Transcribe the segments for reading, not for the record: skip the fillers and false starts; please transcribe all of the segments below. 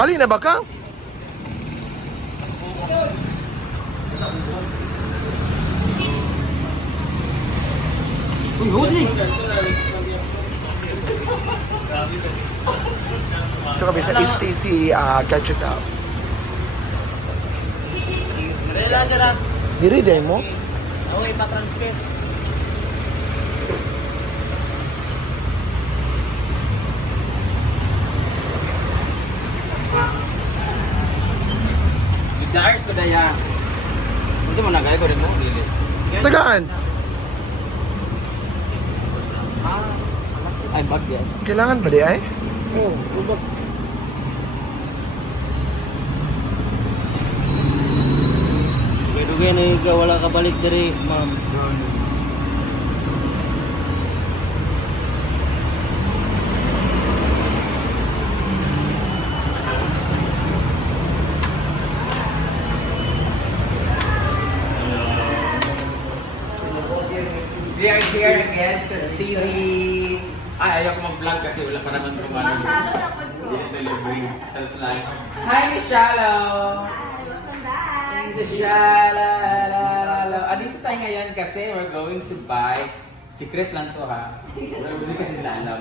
Ali na ba ka? Uy, huli! Ito kami sa STC Gadget Hub. Wala siya lang. Diri day mo? Ako ipatransfer. $2 ko daya. Unsa mo nagay ko rin mo? Dili. Tagaan. Ay, bag yan. Kailangan ba di ay? Oo, bubag. Dugay na ikaw, wala ka balik dari, ma'am. We are here again sa Steezy. Ay, ayaw ko mag-vlog kasi wala pa naman kung ano. Masyado na po ko. Delivery. Self-line. Hi, Shallow! Hi, welcome back. Shallow! Dito tayo ngayon kasi we're going to buy. Secret lang to ha. Hindi kasi nila alam.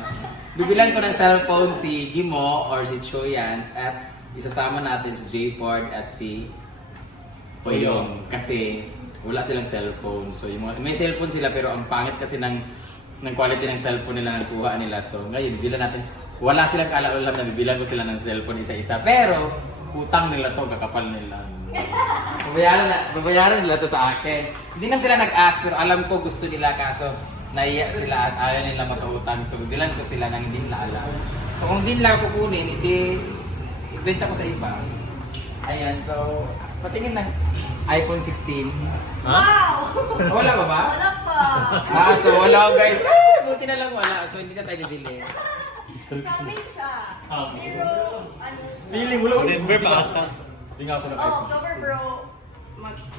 Bibilan ko ng cellphone si Gimo or si Choyans at isasama natin si J Ford at si Oyong kasi wala silang cellphone. So yung mga, may cellphone sila pero ang pangit kasi ng quality ng cellphone nila kuha nila. So ngayon bibilan natin. Wala silang kaalam na bibilan ko sila ng cellphone isa-isa. Pero utang nila to, kakapal nila. Babayaran nila to sa akin. Hindi naman sila nag-ask pero alam ko gusto nila kaso naiya sila at ayaw nila makautang. So bibilan ko sila ng hindi nila alam. So kung hindi nila kukunin, ibenta ko sa iba. Ayan, so patingin ng iPhone 16. Wow! Wala ba ba? Wala pa. So wala guys. Buti na lang wala. So hindi na tayo bibili. Coming siya. Pero, ano, Feeling wala ulit. Denver pa ata. Hindi nga ako ng oh, iPhone October 16. bro,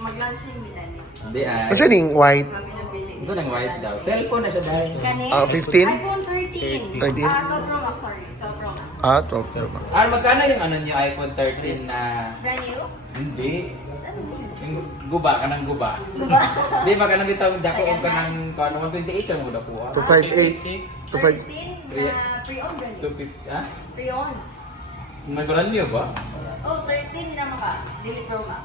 mag-lunch yung bilani. Hindi ah. Kasi ning white. Kami nabili. Gusto ng white daw. Cellphone na siya dahil. Kani? 15? iPhone 13. 13? 12 Pro Max, sorry. 12 Pro Max. 12 Pro Max. Magkano yung ano niyo iPhone 13 na Brand new? hindi. Saan din? Yung guba, kanang guba. Diba? Di ba kanang bitaw dako og kanang kano 128 ang muda po. 258. 13 na pre-owned brand new. 250, ha? Pre-owned. May brand new ba? Oh, 13 na maka. Dili Pro Max.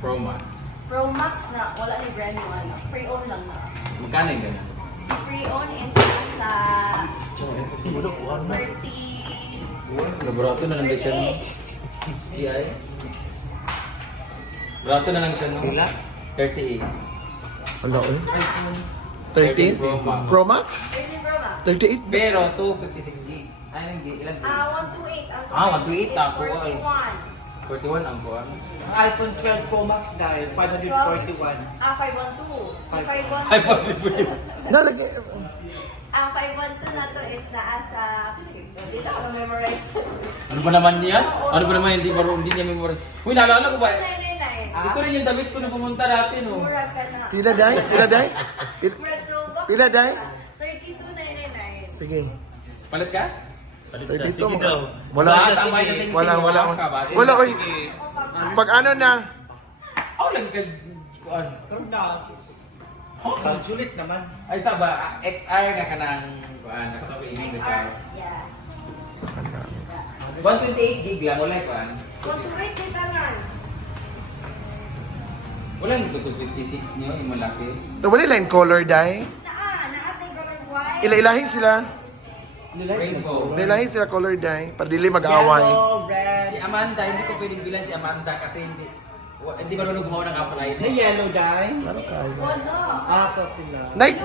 Pro Max. Pro Max na wala ni brand new ano. Pre-owned lang na. Magkano yung ganun? Si pre-owned is sa 30. Nabarato na lang din siya no? 38. GI? Barato na lang siya no? Wala? 38. Ano eh? 13 13? Pro Max. Pro Max? 13 Pro Max. 38? Pero 256 gig. Anong gig? Ilan gig? 128. Ah, 128 ako, ay. 41. 41 ang kuha. Ang iPhone 12 Pro Max dahil 541. 512. Si 512. Ay, pag-ibig. Nalagay. Ang 512 na to is naa sa... Dito ako memorize. Ano ba naman yan? Ano ba naman hindi niya memorize? Uy, naalala ko ba? 999. Ito rin yung damit ko na pumunta natin, oh. Murag ka na. Pila day? Pila day? Murag throwback. Pila, day? 32,999. Sige. Palit ka? 32 Sige daw. Wala. Saan ba sa sing-sing? Wala. Ka ba? Wala oy. Pag ano na? Ako lagi ka... kuan. Pero na, sulit naman. Ay, sa ba? XR ka ka ng... kuan, nakatabi ini ka. Yeah. 128 gig lang, wala kuan. Kung tuwis ni tangan. Wala nito 256 niyo, yung malaki. Wala line color day. Naating color white. Ila-ilahi sila. Rainbow. Ilahi sila color day. Para dili mag-away. Yellow, red. Si Amanda, hindi ko pwedeng bilan si Amanda kasi hindi marunong gumawa ng Apple Na iPhone. yellow dye. Ano kayo? Wala. Copy lang. Night.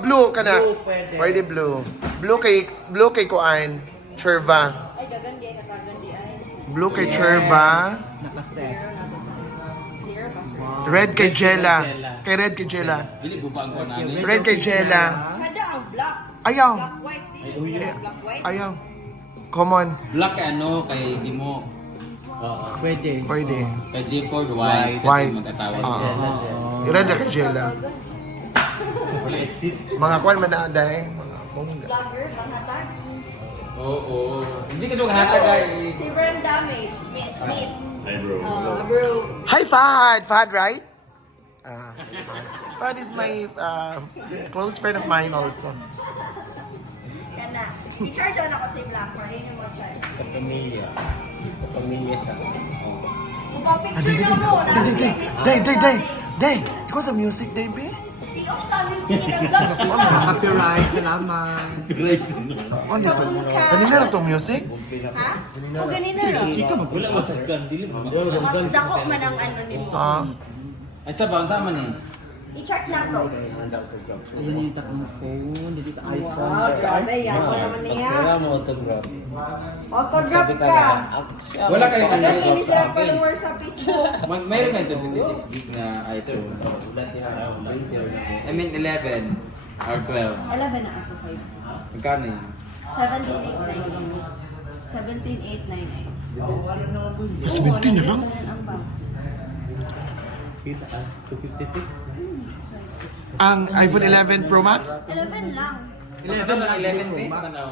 Blue ka na. Blue, pwede. Pwede blue. Blue kay kuan. Cherva. Ay, dagan di. Natagan di ay. Blue kay Cherva. Nakaset. Clear ba? Red kay Jella. Kay Red kay Jella. Dili bubang ko na ni. Red kay Jella. Kada ang black. Ayaw. Black white din. Black white. Ayaw. Common. Black kay ano, kay Dimo. Pwede. Pwede. Kay J-Ford white kasi White. mag-asawa Ah. sila. Red kay Jella. Wala exit. Mga kuan man na day. Mga bongga. Vlogger, pangatag. Oo. Hindi ka doon hatag ay. Sobrang damage. Meat. Bro. Hi, Fahad! Fahad, right? Fahad is my close friend of mine also. Yan na. I-charge ako si Blackmore. Yun yung mag-charge. Kapamilya. Kapamilya sa... Upapicture na mo. Day! Ikaw sa music, day, be? Di-off sa music ng vlog. Copyright, salamat. Ano ito? Kanina na itong music? Ha? O ganina rin. Chika, Wala man sa gun, dili mo. Mas dako man ang ano nito. Ay sa ba? Saan man eh? I-check na bro. Ayan yung takang phone. Dito sa iPhone. Wow, grabe yan. Ano naman niya? Kaya mo autograph. Autograph ka. Wala kayong ano. Agad ini sila followers sa Facebook. Mayroon kayo 26 gig na iPhone. I mean 11 or 12. 11 na ako 5. Magkano yun? 17,899. 17,899. 17 na lang? Ang bang. Kita ka, 256. Ang iPhone 11 Pro Max? 11 lang. 11 lang 11 eh? Tanaw.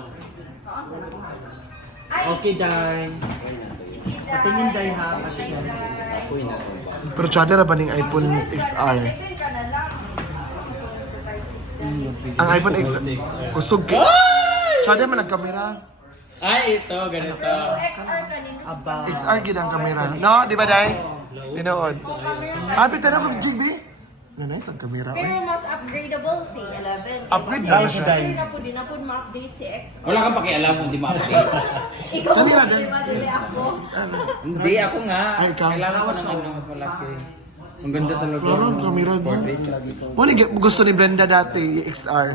Ay, Okay, Day. Patingin, Day, ha? Pero tsada na ba ng iPhone XR? Second ka na lang. Ang iPhone XR, kusog ka. Tsada man ang kamera. Ay, ito, ganito. XR ka nito. Aba. XR gid ang kamera. No, di ba, Day? Tinood. Happy tayo ko, JB. Nice ang kamera. Pero mas upgradable si 11. Upgrade na na siya. siya. Na po din na po ma-update si XR. Wala kang pakialam kung di ma-update. Ikaw Kanina mo, din. di ba, dili ako? Hindi, ako nga. Ay, ikaw. Kailangan ko ng ano mas malaki. Ang ganda talaga. Claro, ang kamera ba? Wala gusto ni Brenda dati, XR.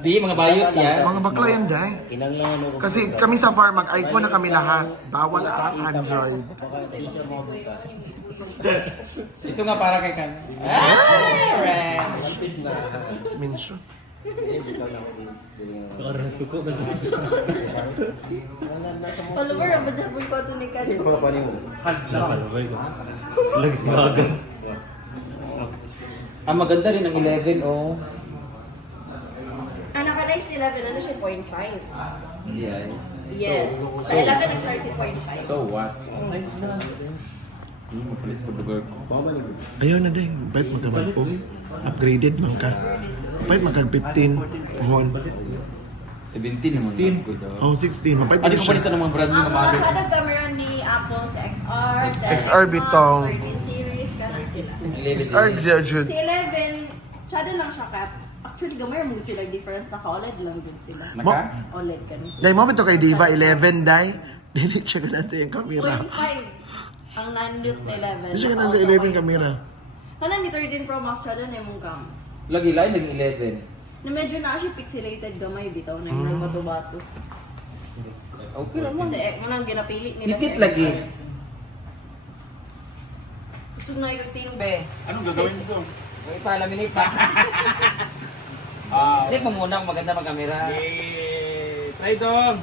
Di, mga bayot yan. Mga bakla yan, Day. Inanglangan ako. Kasi kami sa farm, mag-iPhone na kami lahat. Bawal lahat Android. Ito nga para kay Kan. Ay, Ren. Minsyo. Parang suko ba? Follower, ang badya po ko ito ni Kanye. Nakalabay ko. Lagswagan. Ang maganda rin ang 11, oh. Ang naka-nice ni 11, ano siya, 0.5. Hindi ay. Yes. Sa 11, nag-start si 0.5. So what? Hindi mo palit sa lugar ko. Ayaw na din. Bait magkaman po. Upgraded man ka. Bait magkag 15. Pohon. 17 naman. Good, Oh, 16. Mapait Hindi na ko siya. palitan ng mga brand new Ang na mga mahal. product camera ni Apple si XR, si XR bitong. 13 series, ganun sila. XR Jud. Si 11, tsada lang siya kat. Actually, gamay mo sila difference. Naka-OLED lang din sila. Naka? OLED ganun. Dahil mo ito kay Diva 11, Day. Dili siya ganun sa yung kamera. 0.5 ang nandut na 11. Dili siya ganun sa 11 kamera. Kanang ni 13 Pro Max tsada na yung cam. Lagi lain, naging 11. Na medyo na siya pixelated gamay bitaw na yung bato-bato. Okay lang mo. Kasi manang ginapili nila. Nipit sa lagi. XR. Gusto na yung team. Be, Anong gagawin ko? may palamin pa. Check mo muna kung maganda mag-camera. Try dong.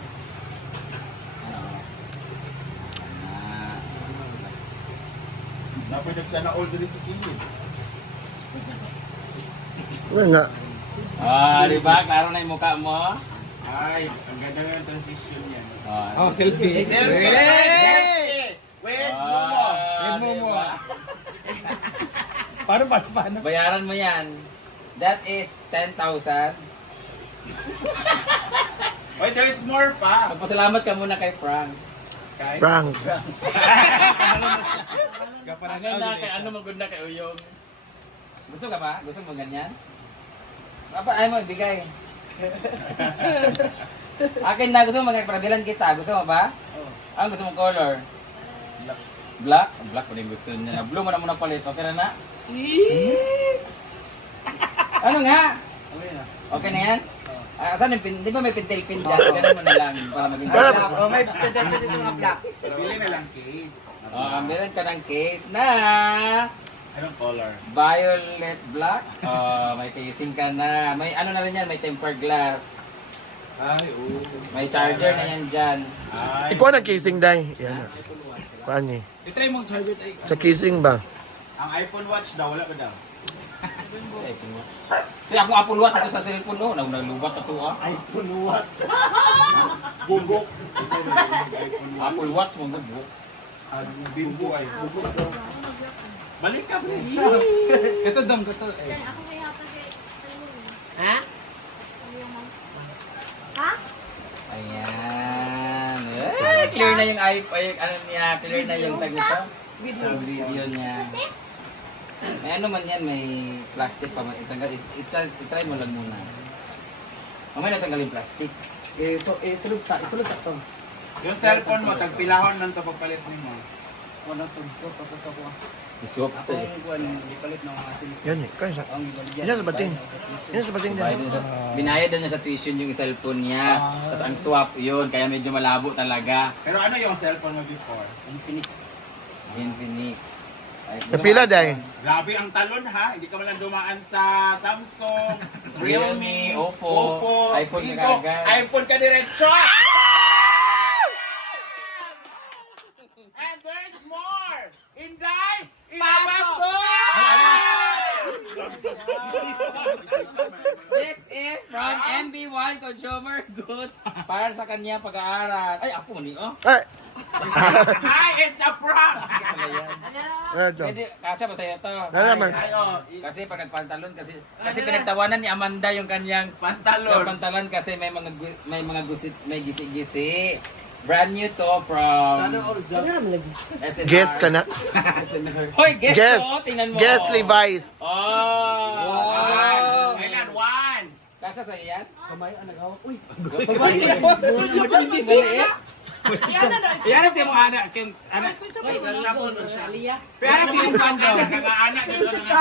Dapat nagsana all the sa kilid. Wala nga. Di ba? Klaro na yung mukha mo. Ay, ang ganda nga ang transition niya. Oh, selfie. Selfie! Wait, Momo! Wait mo mo. Paano? Bayaran mo yan. That is 10,000. Wait, there's more pa! So, pasalamat ka muna kay Frank. Kay? Prank. Maganda kay ano maganda kay Uyong. Gusto ka ba? Gusto mo ganyan? Apa ay mo ibigay. Akin na gusto mo magpabilan kita. Gusto mo ba? Ang gusto mong color? Black. Black pa rin gusto niya. Blue mo na muna palit. Okay na na? Ano nga? Okay na yan? Saan yung pin? Di ba may pintel-pin dyan? Ganun mo na lang para maging Oh, may pintel-pintel ito nga black. Pero bili na lang case. meron ka ng case na Anong color? violet black. May casing ka na. May ano na rin yan, may tempered glass. Ay, oo. May charger na yan dyan. Ay. Ikaw na casing, Day. Yan. Paan niya? I-try mong charger tayo. Sa casing ba? Ang iPhone watch daw, wala ba daw? Kaya akong Apple Watch ito sa cellphone no, naglubat na to ah. iPhone Watch. Bubok. Apple Watch mo gabo. Bimbo ay. Balik ka, pre. Ito dong, ito. Ako kaya kasi Ha? Ha? Ayan. Clear na yung ano niya, clear na yung tag ito. Video niya. May ano man yan, may plastic pa. I-try mo lang muna. Mamaya natanggal yung plastic. Isulog sa to. Yung cellphone mo, tagpilahon lang ito pagpalit mo. Isop kasi. Yan eh. Kaya siya. Yan sa bating. Yan sa bating Bayad din. niya. Binayad na niya sa tuition yung cellphone niya. Tapos ang swap yun, kaya medyo malabo talaga. Pero ano yung cellphone mo before? Infinix. Ay, Napila dahil. Grabe ang talon ha. Hindi ka man lang dumaan sa Samsung, Realme, Oppo, iPhone ka Vivo. agad. iPhone ka diretso! And there's more! Inday! Inabaso! This is from NB1 Consumer Goods para sa kanya pag-aaral. Ay, ako ni oh. Ay! Hi, it's a prank! Pwede, kasya ba sa'yo to? Nalaman. Ayo, Kasi pag nagpantalon kasi pinagtawanan ni Amanda yung kanyang pantalon. pantalon kasi may mga gusit, may gisi-gisi. Brand new to from SNR. Guess ka na? Hoy, guess Guess. to, tingnan mo. Guess Levi's. Oh! Wow. Kailan? One! Kasya sa'yo yan? Yan si mo anak. Anak. Pero si Amanda. Nag-aanak dito na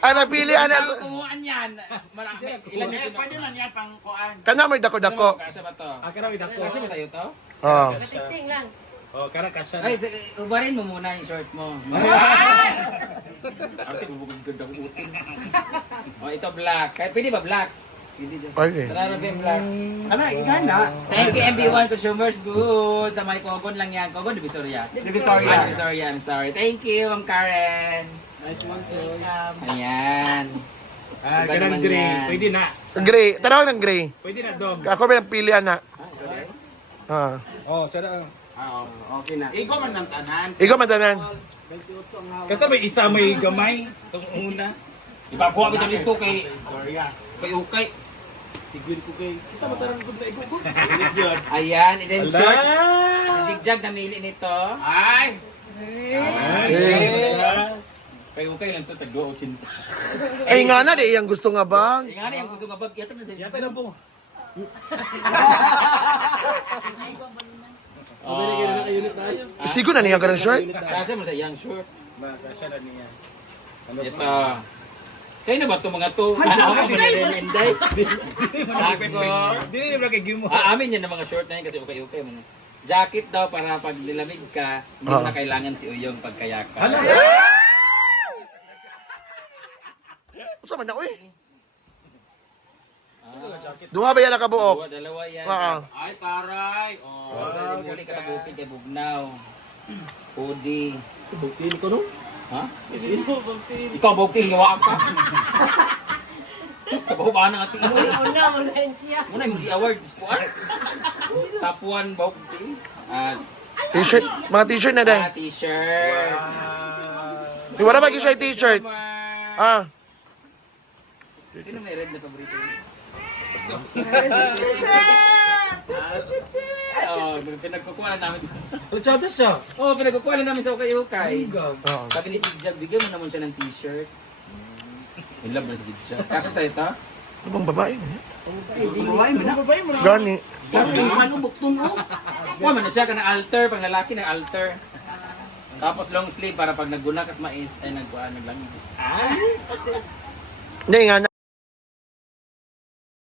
Ah, napili ana. Kumuhaan yan. Malaki. Ilan Eh, yung pwede man yan pang kuan. Kana may dako-dako. Kasya ba to? Akara wid ako. Kasya ba sa'yo to? Oh. Testing lang. Oh, kara kasya. Ay, ubarin mo muna yung short mo. Ate, bubugod ang utin. Oh, ito black. Kahit pwede ba black? Okay. Tara yung black. Ano, iganda? Thank you MB1 Consumers Goods. Sa may Kogon lang yan. Kogon, Divisoria. Divisoria. Ah, Divisoria, I'm sorry. Thank you, Ma'am Karen. Ayan. Ah, Iba kanang naman gray. yan. Pwede na. Gray. Tanawag ng gray. Pwede na dog. Ako may pili ana. Ah. Oh, tsara. Okay na. Ikaw man ng tanan. Ikaw matanan. Kata may isa may gamay. Tapos una. Ipabuha ko dito kay Victoria. Ukay. Tigil ko kay. Kita mataran ko na ikaw ko. Ulit yun. Ayan, and then short. Si Ala. Jigjag namili nito. Ay! Kay Ukay lang to, tag-2 o cinta. Ay nga na, di iyang gusto nga bang. Nga na yung gusto nga bag. Yata na siya. Yata na po. Isigo na niya ka ng short. Kasi mo sa young short. Ba, kasya na niya. Ito. Kayo na ba ito mga to? Ako ba na Inday? Ako. Dili na kay gimo. Amin yan ng mga short na yun kasi ukay-ukay mo na. Jacket daw para pag nilamig ka, hindi mo na kailangan si Uyong pagkayaka. Hala. Usa man ako eh. Duha ba yan nakabuok? Dalawa yan. Oo. Ay, taray! Oh. Sa muli ka sa bukid kay Bugnaw. Hoodie. Pili ko no? Ha? Ikaw, bukid, gawa ka. Kabawa na nga tingin mo. Una, muna yun siya. Muna yung awards ko. Top 1 bukid. At T-shirt. Mga t-shirt na dahil. t-shirt. Wala ba siya t-shirt? Ah. Sino may red na paborito mo? Oh, pinagkukuha na namin. Alchada siya. Oh, pinagkukuha na namin sa ukay-ukay. Oo. Sabi ni Jigjag, bigyan mo naman siya ng t-shirt. In love na si Jigjag. Kaso sa ito, Ibang babae. Babae mo na. Gani. kuha man na siya ka ng alter, pang lalaki ng alter. Tapos long sleeve para pag nagguna kas mais ay nagkuha naglang. Hindi nga na.